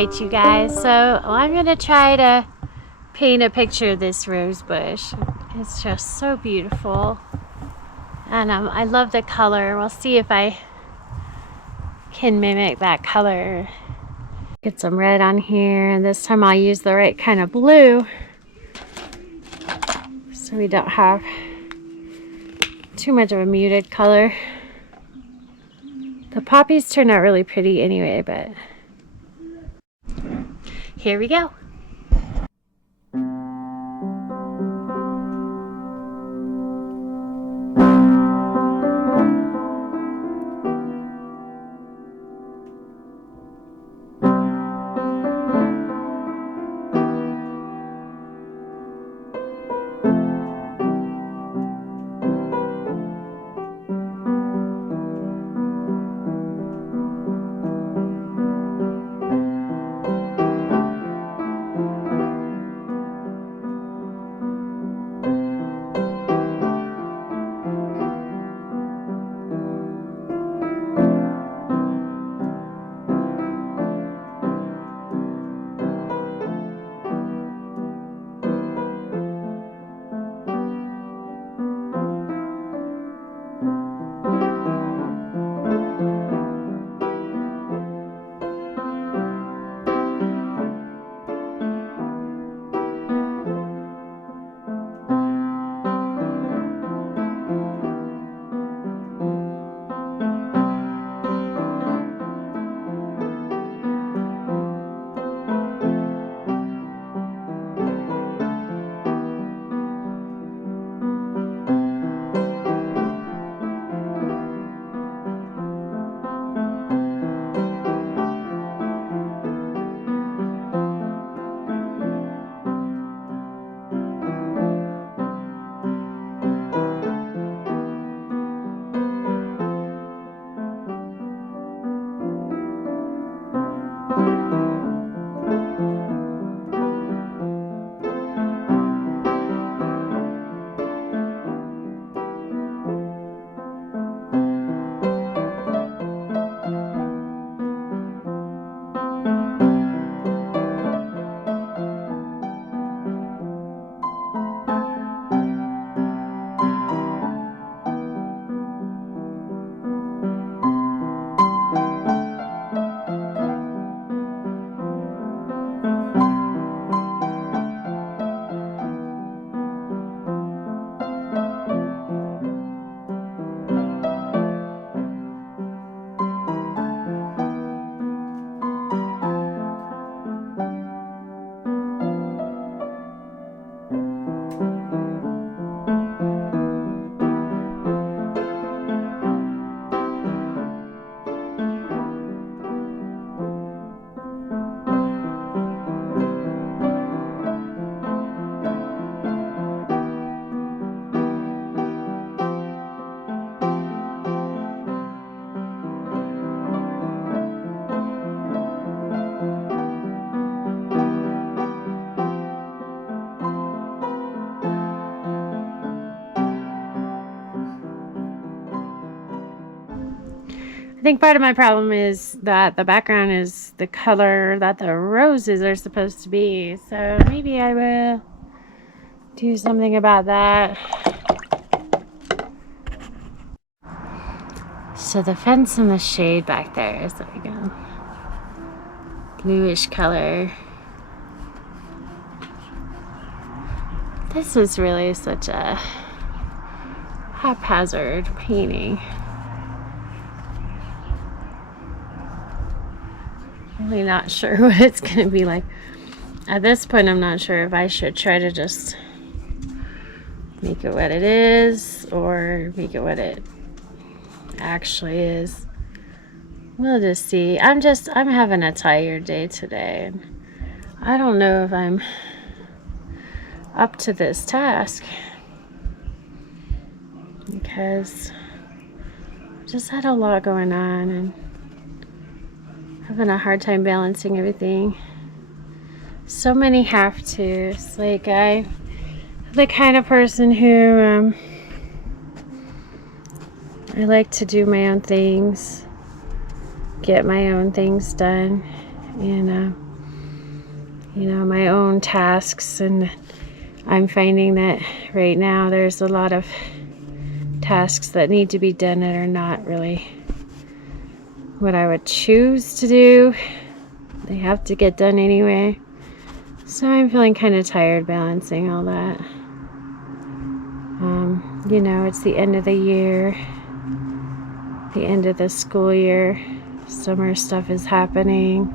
Alright, you guys, so I'm going to try to paint a picture of this rose bush. It's just so beautiful. And I love the color. We'll see if I can mimic that color. Get some red on here, and this time I'll use the right kind of blue so we don't have too much of a muted color. The poppies turn out really pretty anyway, but here we go. I think part of my problem is that the background is the color that the roses are supposed to be. So maybe I will do something about that. So the fence and the shade back there is like a bluish color. This is really such a haphazard painting. Really not sure what it's going to be like. At this point, I'm not sure if I should try to just make it what it is or make it what it actually is. We'll just see. I'm having a tired day today, and I don't know if I'm up to this task because I just had a lot going on and having a hard time balancing everything. So many have to's. Like, I'm the kind of person who I like to do my own things, get my own things done, and my own tasks, and I'm finding that right now there's a lot of tasks that need to be done that are not really what I would choose to do. They have to get done anyway. So I'm feeling kind of tired balancing all that. It's the end of the year, the end of the school year. Summer stuff is happening,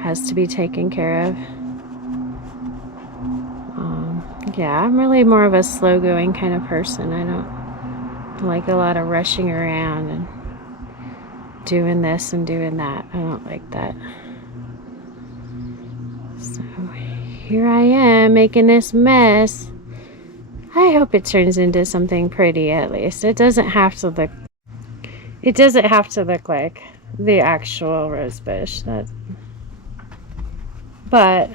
has to be taken care of. Yeah, I'm really more of a slow going kind of person. I don't like a lot of rushing around and doing this and doing that. I don't like that. So here I am making this mess. I hope it turns into something pretty at least. It doesn't have to look like the actual Rosebush. But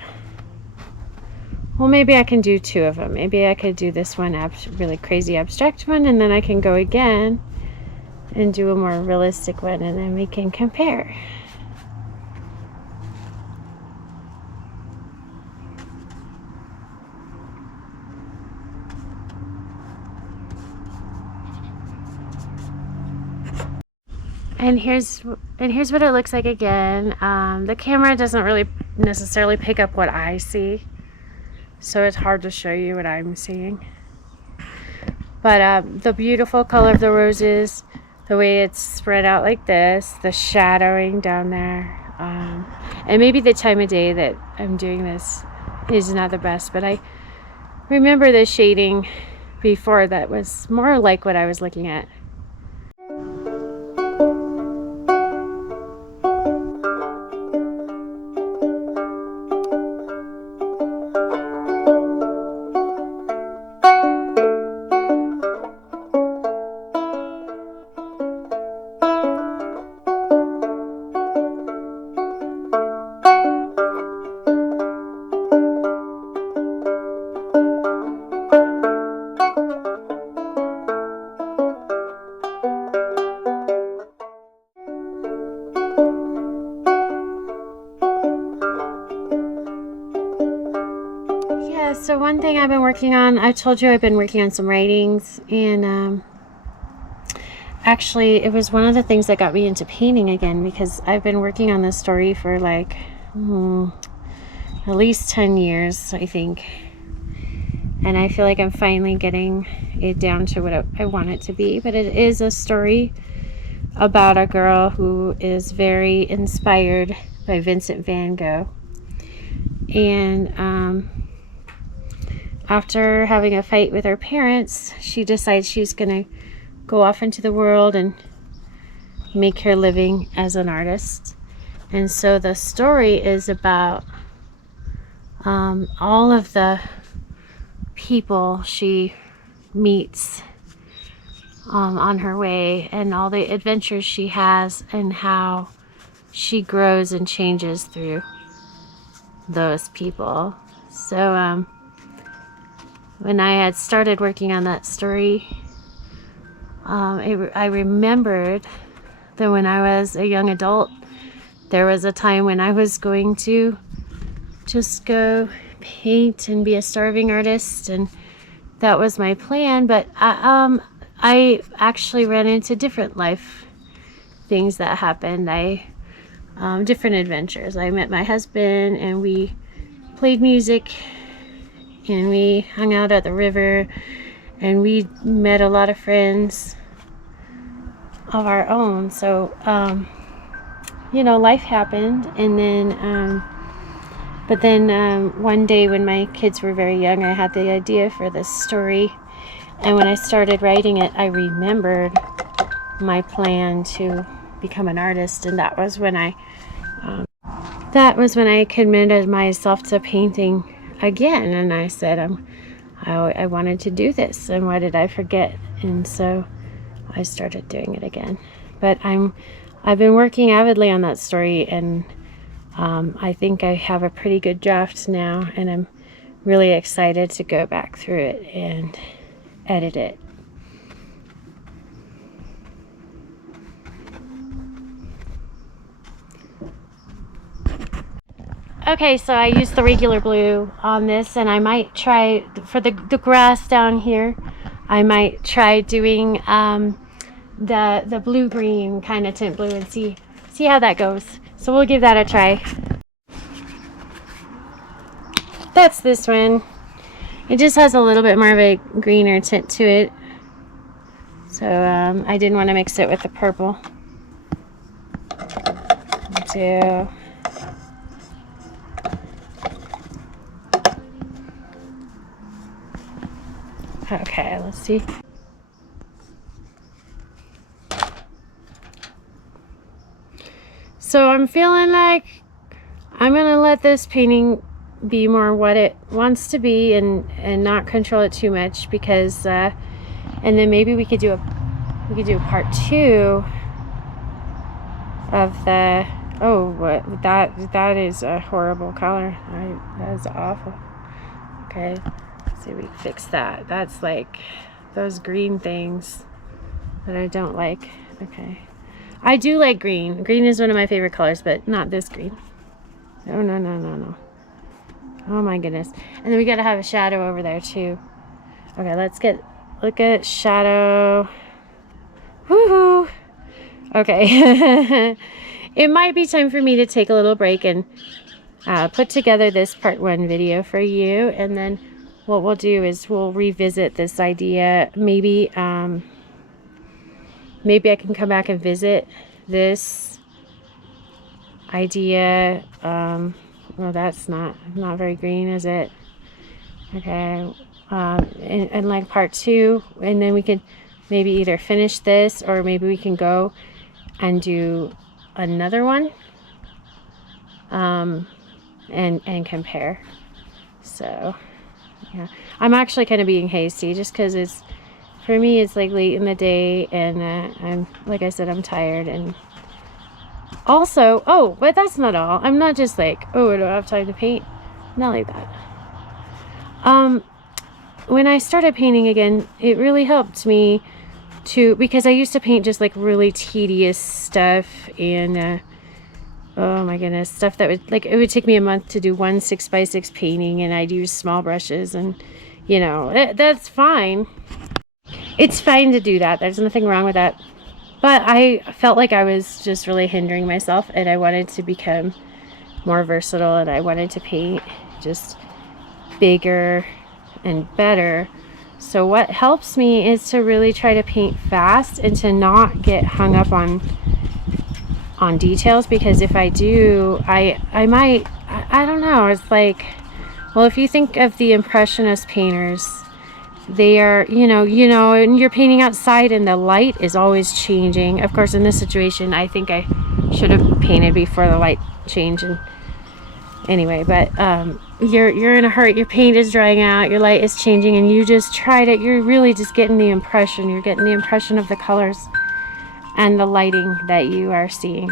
well, maybe I can do 2 of them. Maybe I could do this one really crazy abstract one, and then I can go again and do a more realistic one, and then we can compare. And here's what it looks like again. The camera doesn't really necessarily pick up what I see, so it's hard to show you what I'm seeing. But the beautiful color of the roses, the way it's spread out like this, the shadowing down there, and maybe the time of day that I'm doing this is not the best, but I remember the shading before that was more like what I was looking at. So one thing I've been working on, I told you I've been working on some writings, and actually it was one of the things that got me into painting again, because I've been working on this story for like at least 10 years, I think, and I feel like I'm finally getting it down to what I want it to be. But it is a story about a girl who is very inspired by Vincent van Gogh, and after having a fight with her parents, she decides she's going to go off into the world and make her living as an artist. And so the story is about all of the people she meets on her way, and all the adventures she has, and how she grows and changes through those people. So when I had started working on that story, I remembered that when I was a young adult, there was a time when I was going to just go paint and be a starving artist, and that was my plan. But I actually ran into different life things that happened. Different adventures. I met my husband, and we played music, and we hung out at the river, and we met a lot of friends of our own. So life happened, and then but then one day when my kids were very young, I had the idea for this story, and when I started writing it, I remembered my plan to become an artist, and that was when I committed myself to painting again. And I said I wanted to do this, and why did I forget? And so I started doing it again. But I've been working avidly on that story, and I think I have a pretty good draft now, and I'm really excited to go back through it and edit it. Okay, so I used the regular blue on this, and I might try for the grass down here. I might try doing the blue green kind of tint blue and see how that goes. So we'll give that a try. That's this one. It just has a little bit more of a greener tint to it. So I didn't want to mix it with the purple. Do okay, let's see. So I'm feeling like I'm gonna let this painting be more what it wants to be and not control it too much, because and then maybe we could do a part 2 of the what that is a horrible color. That is awful. Okay, let's see if we can fix that. That's like those green things that I don't like. Okay, I do like green. Green is one of my favorite colors, but not this green. No. Oh my goodness. And then we gotta have a shadow over there too. Okay, let's look at shadow. Woohoo! Okay. It might be time for me to take a little break and put together this part 1 video for you, and then what we'll do is we'll revisit this idea. Maybe maybe I can come back and visit this idea. Well, that's not very green, is it? Okay, and like part 2, and then we could maybe either finish this, or maybe we can go and do another one and compare. So yeah, I'm actually kind of being hasty just because for me it's like late in the day, and I'm, like I said, I'm tired. And also, but that's not all. I'm not just like, I don't have time to paint. Not like that. When I started painting again, it really helped me because I used to paint just like really tedious stuff, and oh my goodness, stuff that it would take me a month to do one 6x6 painting, and I'd use small brushes, and you know, that's fine. It's fine to do that. There's nothing wrong with that. But I felt like I was just really hindering myself, and I wanted to become more versatile, and I wanted to paint just bigger and better. So what helps me is to really try to paint fast and to not get hung up on details, because if I do, I don't know, it's like, well, if you think of the Impressionist painters, they are, you know, and you're painting outside and the light is always changing. Of course, in this situation, I think I should have painted before the light changed. And anyway, but you're in a hurry. Your paint is drying out, your light is changing, and you just tried it. You're really just getting the impression. You're getting the impression of the colors and the lighting that you are seeing.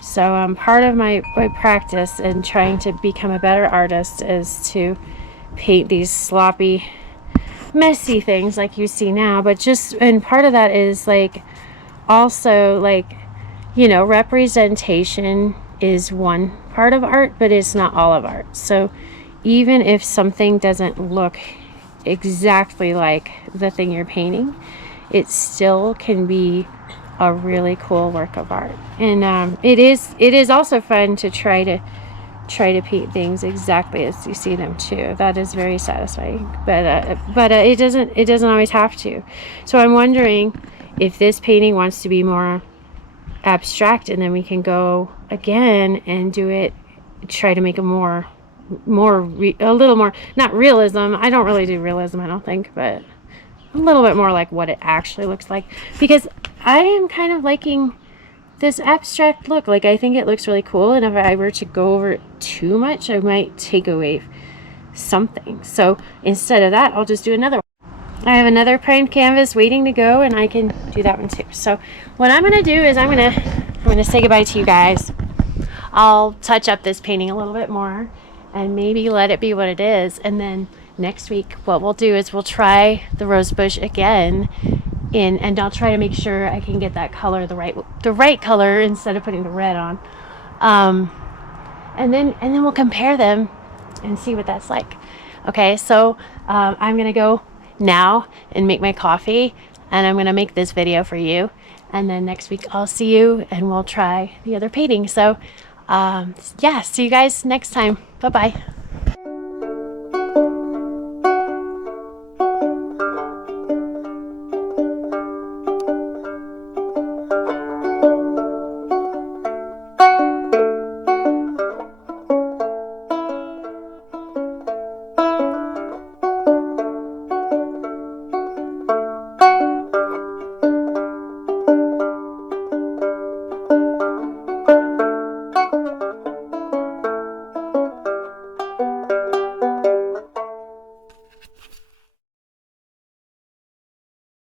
So part of my practice in trying to become a better artist is to paint these sloppy, messy things like you see now, and part of that is like also like, you know, representation is one part of art, but it's not all of art. So even if something doesn't look exactly like the thing you're painting, it still can be a really cool work of art. And it is also fun to try to paint things exactly as you see them too. That is very satisfying, but it doesn't always have to. So I'm wondering if this painting wants to be more abstract, and then we can go again and do it, try to make a a little more, not realism. I don't really do realism, I don't think, but a little bit more like what it actually looks like, because I am kind of liking this abstract look. Like, I think it looks really cool, and if I were to go over it too much, I might take away something. So instead of that, I'll just do another one. I have another primed canvas waiting to go, and I can do that one too. So what I'm gonna do is I'm gonna say goodbye to you guys. I'll touch up this painting a little bit more and maybe let it be what it is, and then next week what we'll do is we'll try the Rosebush again, and I'll try to make sure I can get that color the right color instead of putting the red on. and then we'll compare them and see what that's like. Okay, so I'm gonna go now and make my coffee, and I'm gonna make this video for you, and then next week I'll see you and we'll try the other painting. So yeah, see you guys next time. Bye bye.